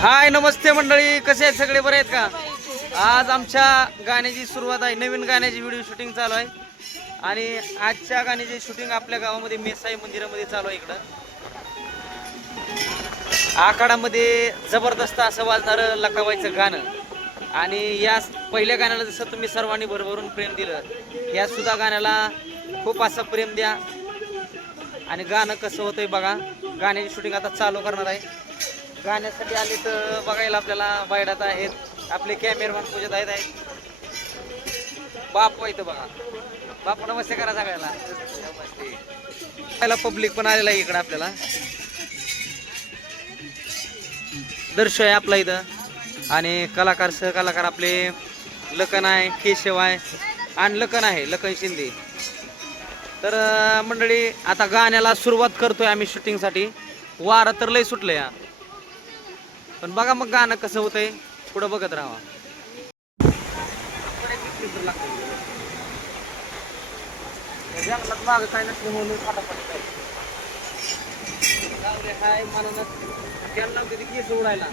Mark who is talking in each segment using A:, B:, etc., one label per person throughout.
A: हाय नमस्ते मंडळी. कसे आहेत सगळे? बरे आहेत का? आज आमच्या गाण्याची सुरुवात आहे. नवीन गाण्याची व्हिडिओ शूटिंग चालू आहे. आणि आजच्या गाण्याची शूटिंग आपल्या गावामध्ये मेसाई मंदिरामध्ये चालू आहे इकडं. आखाडामध्ये जबरदस्त असं वाजणारं लकावायचं गाणं. आणि या पहिल्या गाण्याला जसं तुम्ही सर्वांनी भरभरून प्रेम दिलं या सुद्धा गाण्याला खूप असं प्रेम द्या. आणि गाणं कसं होतंय बघा. गाण्याची शूटिंग आता चालू करणार आहे. गाण्यासाठी आले तर बघायला आपल्याला बायडात आहेत. आपले कॅमेरामॅन पूजत आहेत आहेत. बाप हो इथं बघा. बाप नमस्ते करा सगळ्याला. नमस्ते. पहिला पब्लिक पण आलेला आहे इकडं आपल्याला. दर्श आहे आपला इथं. आणि कलाकार सहकलाकार आपले लखन आहे केशव आहे आणि लखन आहे लखन शिंदे. तर मंडळी आता गाण्याला सुरुवात करतोय आम्ही शूटिंगसाठी वारा तर लय सुटलं या पण बघा मग गाणं कसं होतंय. पुढं बघत राहा. जंगलात मागं काय नसलं म्हणून फटाफट काय. गावरे हाय मनानं त्यांना ते केस उडायला.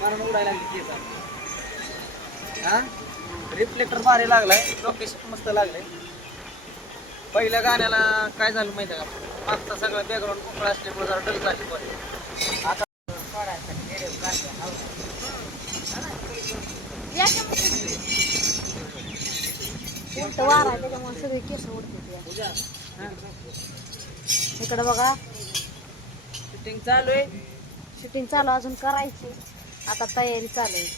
A: मनानं उडायला लागली केस हा? रिफ्लेक्टर भारी लागलाय. लोकेशन मस्त लागलंय. पहिल्या गाण्याला काय झालं माहिती आहे का? मागचा सगळं बॅकग्राऊंड मोकळा असल्यामुळे जरा डल झाली बरं. आता
B: उलट वार आहे त्याच्यामुळे सगळे केस उडते इकडे बघा.
A: शूटिंग चालू आहे.
B: शूटिंग चालू अजून करायची. आता तयारी चालू आहे.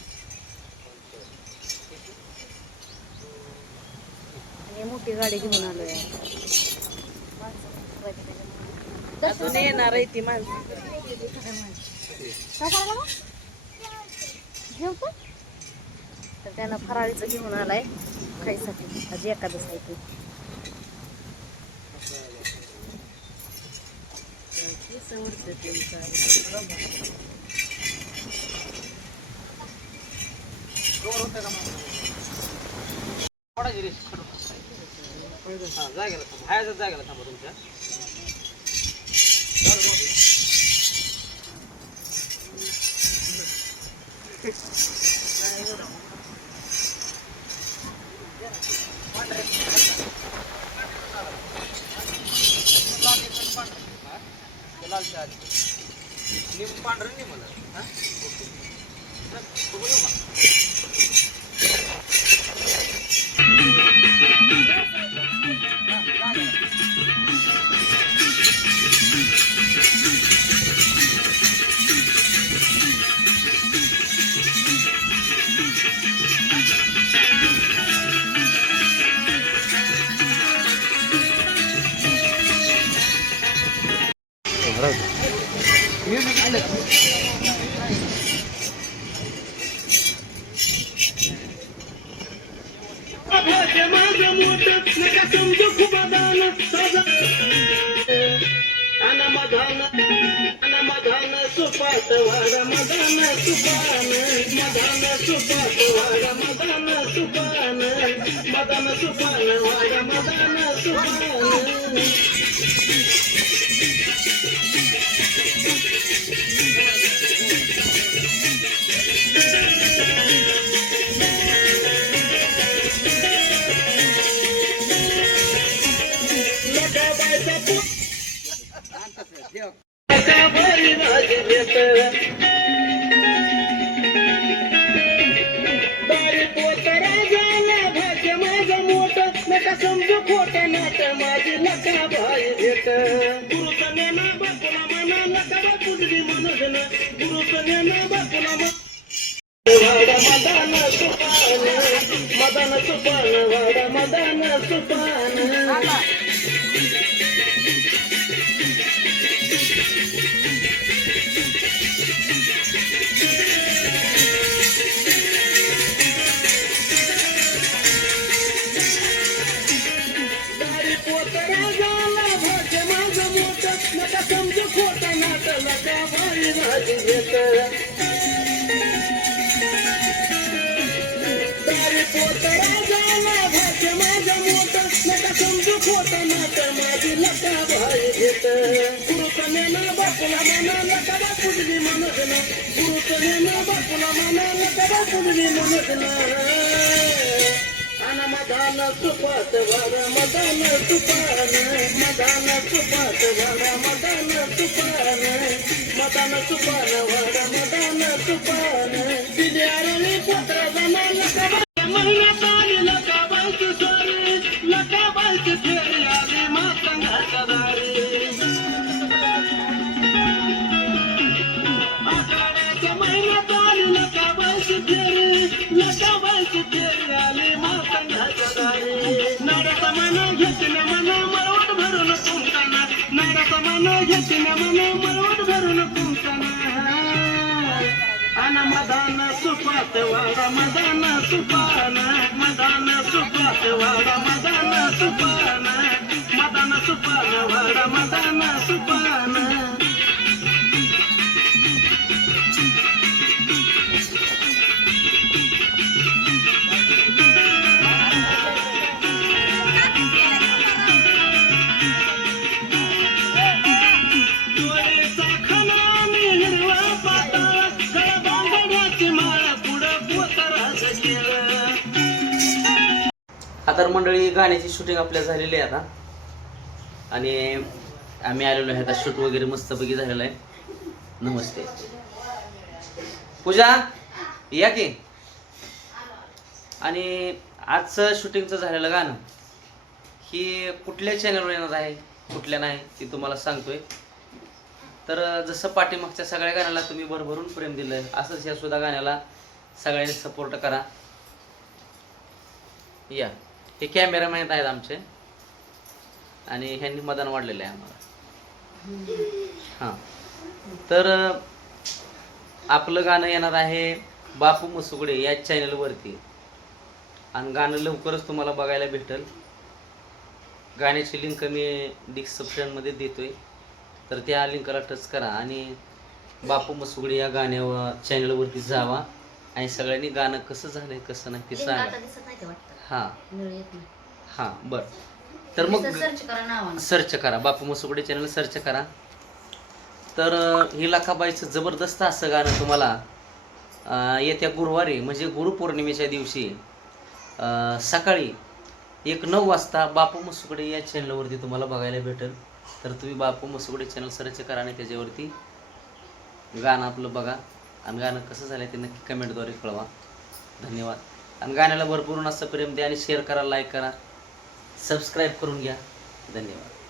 B: मोठी गाडी घेऊन आलोय.
A: अजून येणार आहे ती माणसं.
B: तर त्यानं फराळीचं घेऊन आलाय खायसाठी. आज एकादश आहे ती.
A: थोडाची रेस जागेला थांबा हायचा जागेला थांबा तुमच्या लाल चहा निम पांढरं निम मला हा ओके बघू येऊ का
C: समजू खोट नाट माझी नका भाई भेट मना नका बापुली मनोजन गुरुतने ना बापुला वाडा मदान सुपान मदन सुपान वाडा मदन सुपान मदान सुपात वाडा मदान सुपान मदान सुपात वाडा मधान सुपान मधान सुपान वाडा मधान सुपान दिल्यारळी पत्र जमान लका महिन्यात आली लका लका फेरी आली मातंगाच्या दारी. महिन्यात आली फेरी. फेरी आली मातंगाच्या दारी. नाडाचा मना मना मरवट भरून कुंकाना नाडाचा मना घेतल्या मना अन मदान सुपात वाडा मदान सुपान मदान सुपात वाडा मदान सुपान मदान सुपान वाडा मदान सुपान.
A: आता मंडळी गाण्याची शूटिंग आपल्या झालेली आहे आता. आणि आम्ही आलेलो आहे आता शूट वगैरे मस्तपैकी झालेलं आहे. नमस्ते. पूजा या की? आणि आजचं शूटिंगचं झालेलं गाणं ही कुठल्या चॅनलवर येणार आहे कुठल्या नाही ती तुम्हाला सांगतोय. तर जसं पाठीमागच्या सगळ्या गाण्याला तुम्ही भरभरून प्रेम दिलं असंच या सुद्धा गाण्याला सगळ्यांनी सपोर्ट करा. या. हे कॅमेरामॅन आहेत आमचे. आणि ह्यांनी मतदान वाढलेलं आहे आम्हाला. हां. तर आपलं गाणं येणार आहे बापू मसुगडे या चॅनलवरती आणि गाणं लवकरच तुम्हाला बघायला भेटेल. गाण्याची लिंक मी डिस्क्रिप्शनमध्ये देतोय. तर त्या लिंकला टच करा आणि बापू मसुगडे या गाण्यावर चॅनलवरती जावा. आणि सगळ्यांनी गाणं कसं झालंय कसं नाही ते सांगा. हां.
B: येत नाही.
A: हां बर. तर मग
B: सर्च करा नावानं.
A: सर्च करा. बापू मसुगडे चॅनल सर्च करा. तर अं, ही लाखाबाईचं जबरदस्त असं गाणं तुम्हाला अं, येत्या गुरुवारी म्हणजे गुरुपौर्णिमेच्या दिवशी अं, सकाळी एक नऊ वाजता बापू मसुगडे या चॅनलवरती तुम्हाला बघायला भेटेल. तर तुम्ही बापू मसुगडे चॅनल सर्च करा आणि त्याच्यावरती गाणं आपलं बघा. आणि गाणं कसं झालं ते नक्की कमेंटद्वारे कळवा. धन्यवाद. आणि गाण्याला भरपूर असं प्रेम द्या आणि शेअर करा लाईक करा. सबस्क्राईब करून घ्या. धन्यवाद.